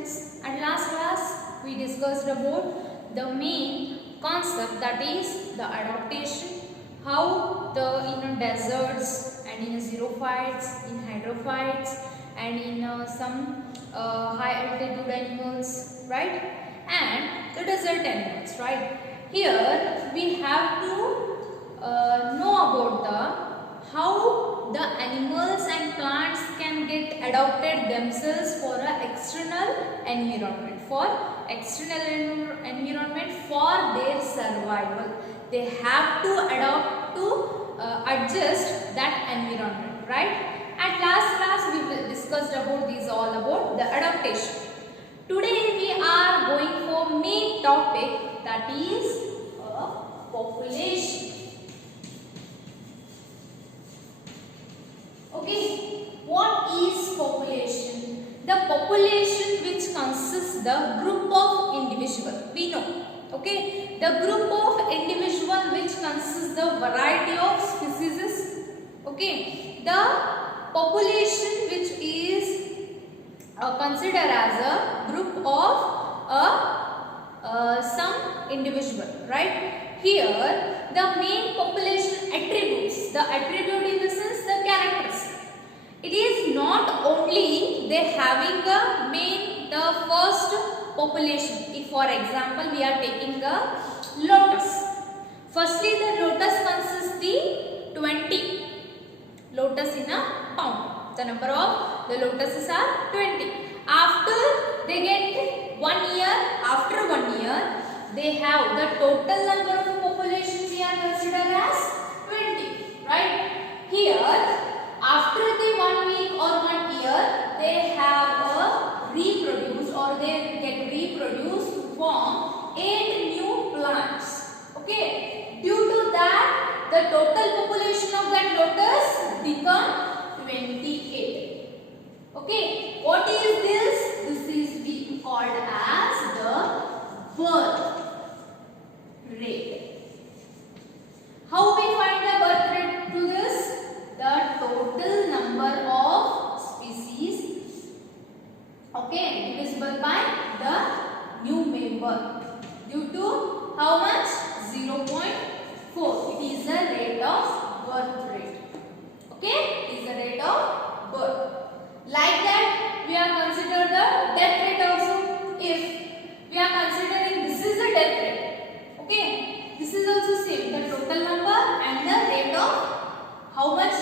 students, at last class we discussed about the main concept, that is the adaptation, how the deserts and in xerophytes, in hydrophytes and in some high altitude animals, right, and the desert animals, right. Here we have to know about the how the animals and plants can get adapted themselves for a external environment, for their survival. They have to adapt to adjust that environment, right. At last class we discussed about these, all about the adaptation. Today we are going for main topic, that is population. Okay, what is population? The population which consists the group of individual, we know. Okay, the group of individual which consists the variety of species. Okay, the population which is considered as a group of some individual, right. Here the main population attributes, the attribute in the sense the characters. It is not only they having the first population. If for example we are taking the lotus, firstly the lotus consists the 20 lotus in a pound. The number of the lotuses are 20. After they get 1 year, after 1 year they have the total number of populations we are considered as 20, right. Here after the 1 week or 1 year they have reproduced, or they get reproduced to form 8 new plants. Okay, due to that the total population of that lotus become 28. Okay, what is this? This is being called as the birth rate. How we find the birth rate to this? The total number of species, okay, divisible by the new member, due to how much? 0.4. It is the rate of birth rate. Okay, it is the rate of birth. Like that we are consider the death rate also. If we are considering this is the death rate, okay, this is also same, the total number and the rate of how much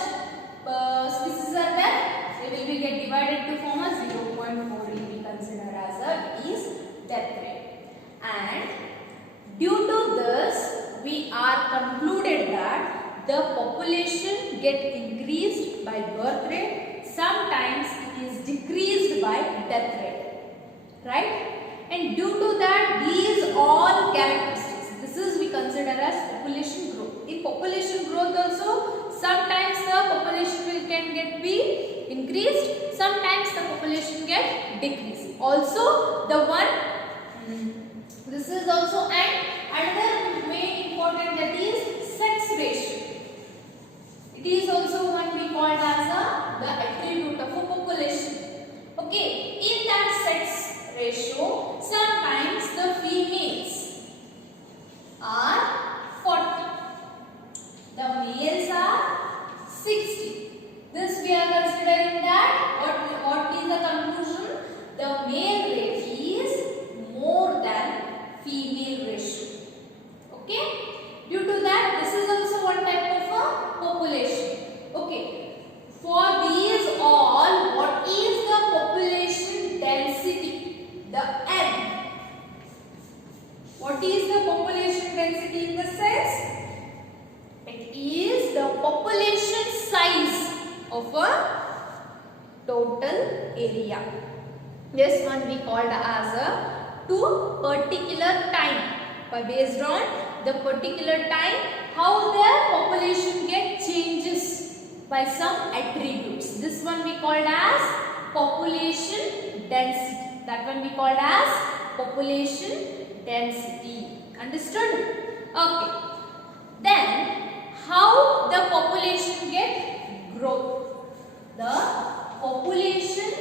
species are there, they will be get divided to form a 0.4 will be considered as a is death rate. And due to this we are concluded that the population get increased by birth rate, sometimes it is decreased by death rate, right. And due to that these all characteristics, this is we consider as population growth. In population growth also sometimes the population can get be increased, sometimes the population get decreased. Also the one this is also another main important, that is sex ratio. It is also one we called as the attribute of a population. Okay, in that sex ratio sometimes the females are 40, the males are 60. This we are considering that what is the conclusion? The male rate is more than female ratio. Okay, due to that this is also one type of a population. Okay, for these all, what is the population density? The N. What is the population density in the sense? It is the population size of a total area. This one we called as a to particular time, based on the particular time how their population get changes by some attributes. This one we called as population density. That one we called as population density. Understood? Okay. Then how the population get growth? The population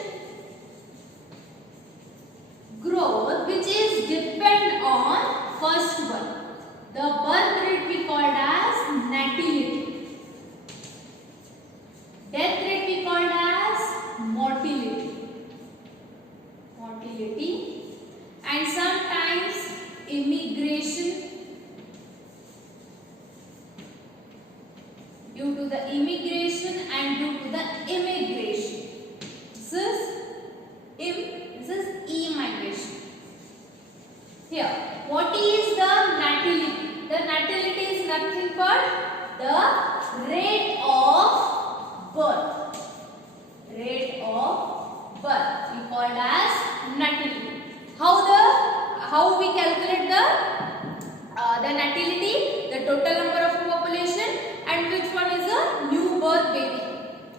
first one. The birth rate we called as natality. Death rate we called as mortality. Mortality. And sometimes immigration. Due to the immigration and due to the immigration. This is immigration. Here, what is the natality? The natality is nothing but the rate of birth. Rate of birth we called as natality. How we calculate the natality? The total number of population and which one is a new birth baby.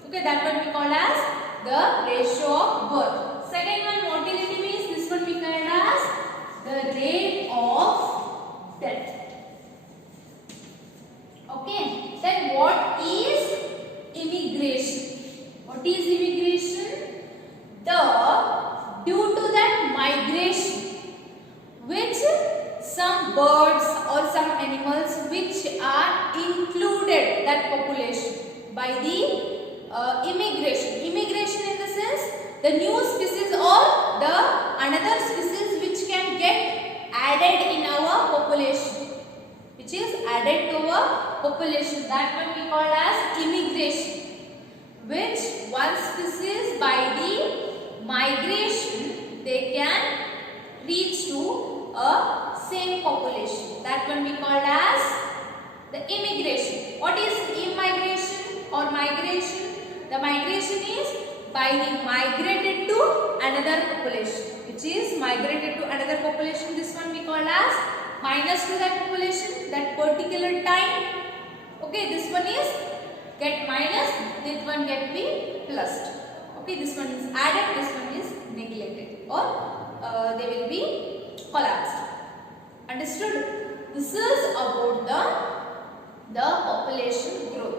Okay, that one we call as the ratio of birth. Second one, mortality means this one we call as the rate of death. Okay, then what is immigration? What is immigration? Due to that migration which some birds or some animals which are included that population by the immigration. Immigration in the sense the new species or the another species which can get added in our population, which is added to our population, that one we call as immigration, which one species by the migration they can reach to a same population, that one we call as the immigration. What is immigration or migration? The migration is by the migrated to another population, which is migrated to another population. This one we call as minus to that population, that particular time. Okay, this one is get minus, this one get be plus. Okay, this one is added, this one is neglected, or they will be collapsed. Understood? This is about the population growth.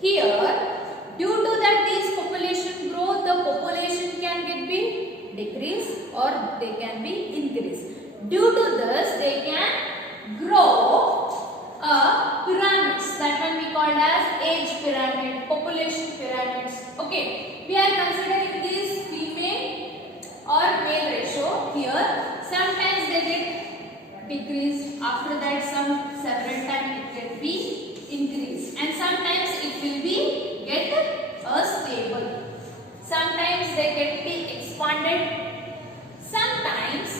Here, due to that this population growth, the population can get be decrease or they can be increase. Due to this, they can grow pyramids. That one we called as age pyramid, population pyramids. Okay, we are considering this female or male ratio here. Sometimes they get decreased. After that, several times it can be increased, and sometimes it will be get stable. Sometimes they get be expanded. Sometimes,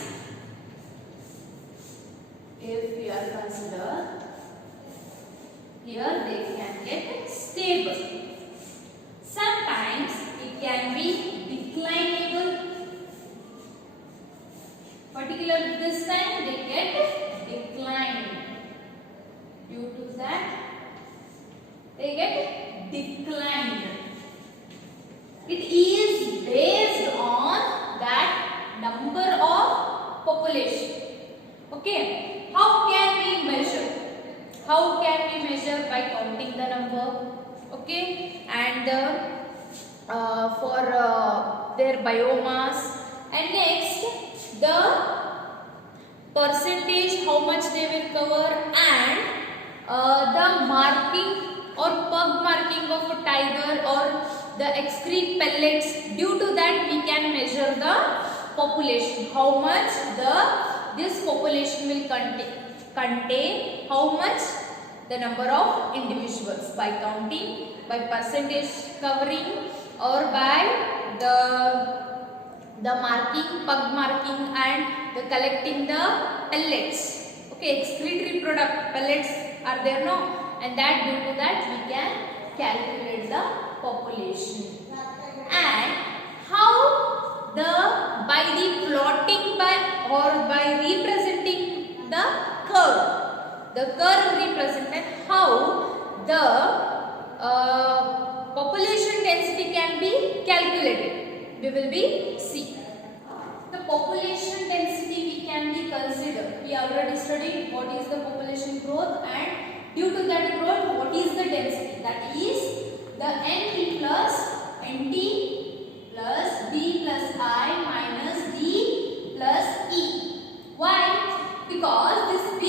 if we are consider here, they can get stable. Sometimes it can be declinable. Particularly this time they get declined. Due to that, they get declined. It is based on that number of population. Okay, how can we measure? How can we measure? By counting the number. Okay, and for their biomass, and next the percentage how much they will cover, and the marking or pug marking of a tiger or the excrete pellets. Due to that we can measure the population, how much this population will contain how much the number of individuals, by counting, by percentage covering, or by the marking, pug marking, and the collecting the pellets. Okay, excretory product pellets are there, no, and that due to that we can calculate the population. And how by the plotting or by representing the curve represented how the population density can be calculated. We will be see. The population density we can be considered. We already studied what is the population growth, and due to that growth what is the density. That is the NT plus NT plus D plus I minus D plus E. Why? Because this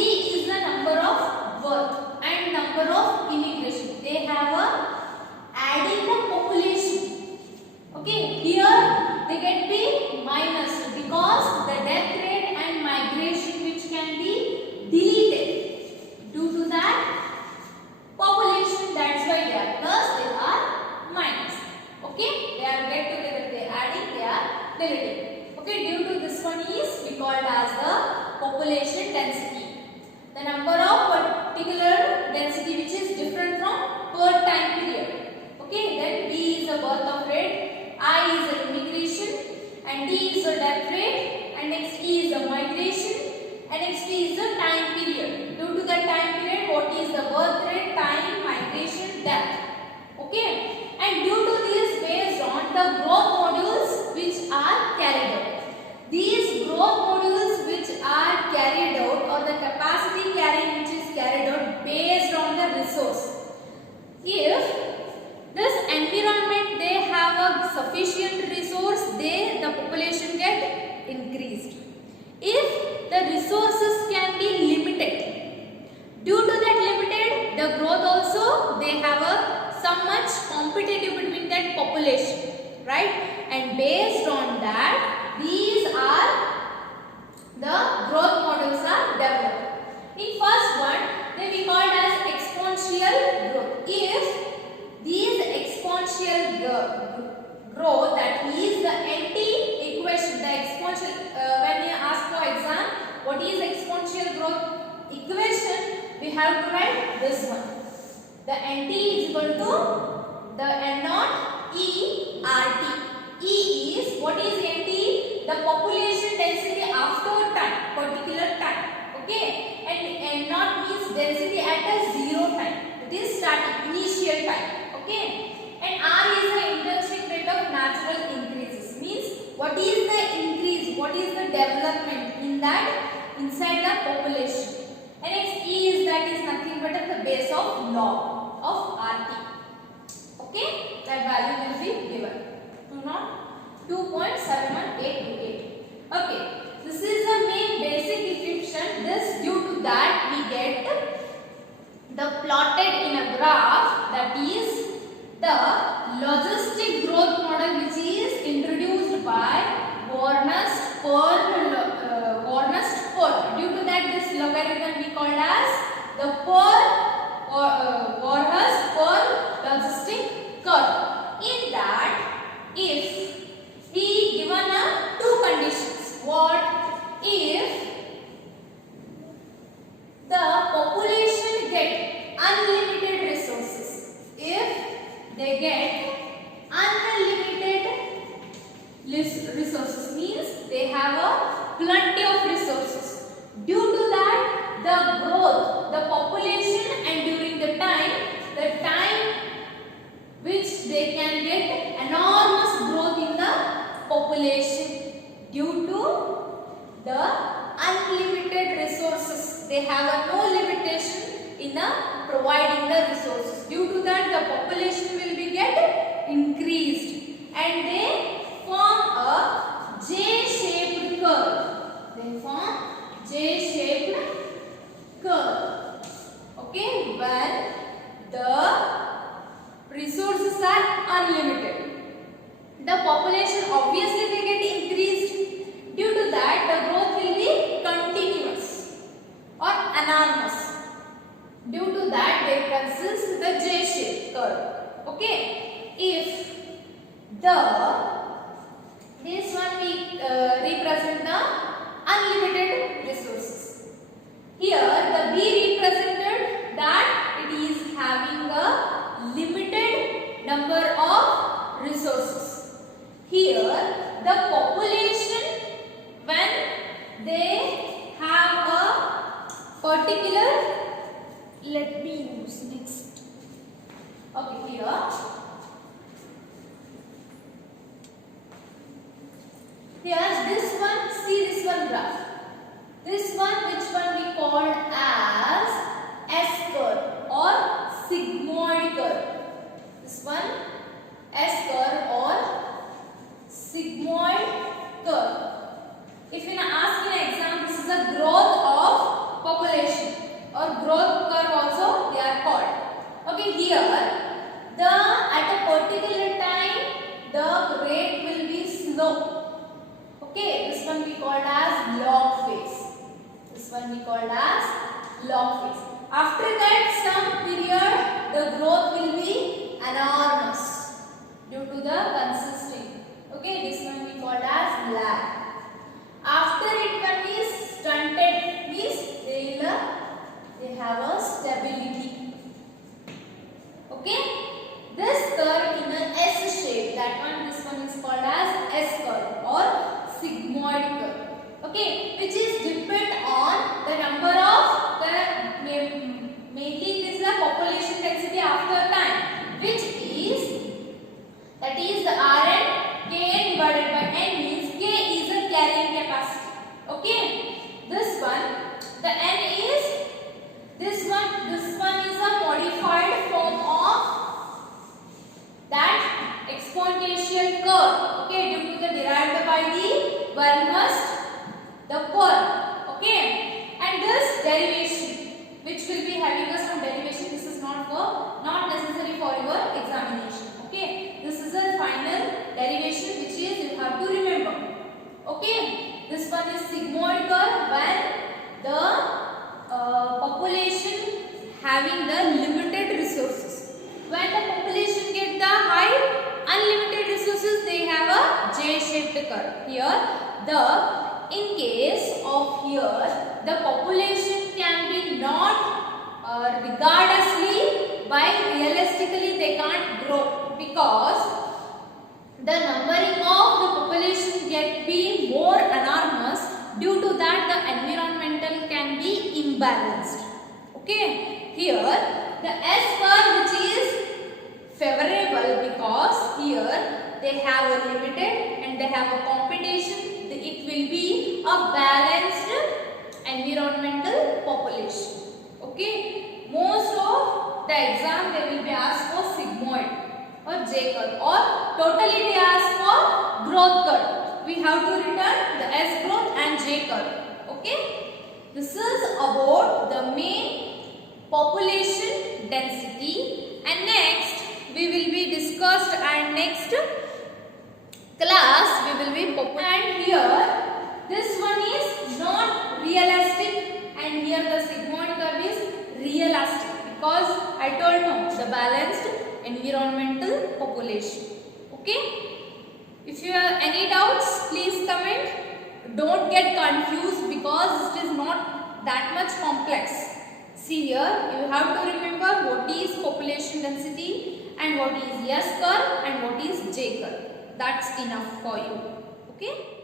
tilde. Okay, due to this one is we called as the population density. The number of particular density which is different from per time period. Okay, then B is the birth of rate, I is the immigration, and D is the death rate, and next E is the migration, and next T is the time period. Due to the time period, what is the birth rate, time, migration, death. Okay, and due to this, based on the growth modules which are carried out. These growth modules which are carried out, or the capacity carrying which is carried out based on the resource. If this environment they have a sufficient resource, the population get increased. If the resources can be limited, due to that limited, the growth also they have a some much competitive between that population, right? And based on that, these are the growth models are developed. In first one, they we called as exponential growth. If these exponential growth, that is the anti-equation, the exponential, when you ask for exam, what is exponential growth equation, we have to write this one. The NT is equal to the N naught E RT. E is, what is NT? The population density after time, particular time. Okay, and N naught means density at a zero time. It is starting, initial time. Okay, and R is the intrinsic rate of natural increases. Means what is the increase? What is the development in that inside the population? And next E is, that is nothing but at the base of log of RT. Okay, that value will be given. 2.7188. Okay, this is the main basic description. This, due to that we get the plotted in a graph, that is the logistic growth model which is introduced by Bornast-Pearl. Due to that, this logarithm we called as the Bornast-Pearl logistic curve. In that, if we given a two conditions, what if the population get unlimited resources? If they get unlimited resources, means they have a plenty of resources. Due to that, the growth, the population, and during the time which they can get enormous growth in the population due to the unlimited resources. They have no limitation in providing the resources. Due to that, the population will be get increased, and they form a J-shaped curve. They form J-shaped curve. Okay, when the resources are unlimited, the population obviously they get increased. Due to that, the growth will be continuous or enormous. Due to that, they consist the J-shaped curve. Okay, if this one we represent the unlimited resources. Here the B represented that it is having a limited number of resources. Here the population, when they have a particular, let me use next. Okay, here this one, see this one graph. This one, which one we called as S curve or sigmoid curve. This one S curve or sigmoid curve. If you ask in exam, this is a growth of population or growth curve also they are called. Okay, here at a particular time the rate will be slow. Okay, this one we called as log phase. This one we called as log phase. After that, some period the growth will be enormous due to the consisting. Okay, this one we call called as lag. After it, one is stunted, means they have a stability. Okay, this curve in an S shape, this one is called as S curve or sigmoid curve. Okay, which is depend on the number of the mainly it is the population density after time, which is that is the Rn Kn divided by n, means K is a carrying capacity. Okay, this one the n is this one is a modified form of that exponential curve. Okay, due to the derived by the Bernhard the curve. Okay, and this derivation, which will be having some derivation, this is not necessary for your examination. Okay, this is a final derivation which is you have to remember. Okay, this one is sigmoid curve when the population having the limited resources. When the population get the high unlimited resources, they have a J-shaped curve. Here in case of here, the population can be not regardlessly by realistically they can't grow, because the numbering of the population get be more enormous. Due to that, the environmental can be imbalanced. Okay, here the S curve which is favorable, because here they have a limited and they have a competition. It will be a balanced environmental population. Okay, most of the exam they will be asked for sigmoid or J curve, or totally they ask for growth curve. We have to return the S growth and J curve. Okay, this is about the main population density, and next we will be discussed, and next class we will be and here this one is not realistic and here the sigmoid curve is realistic, because I told no the balanced environmental population. Okay, if you have any doubts, please comment. Don't get confused because it is not that much complex. See here, you have to remember what is population density and what is S curve and what is J curve. That's enough for you. Okay.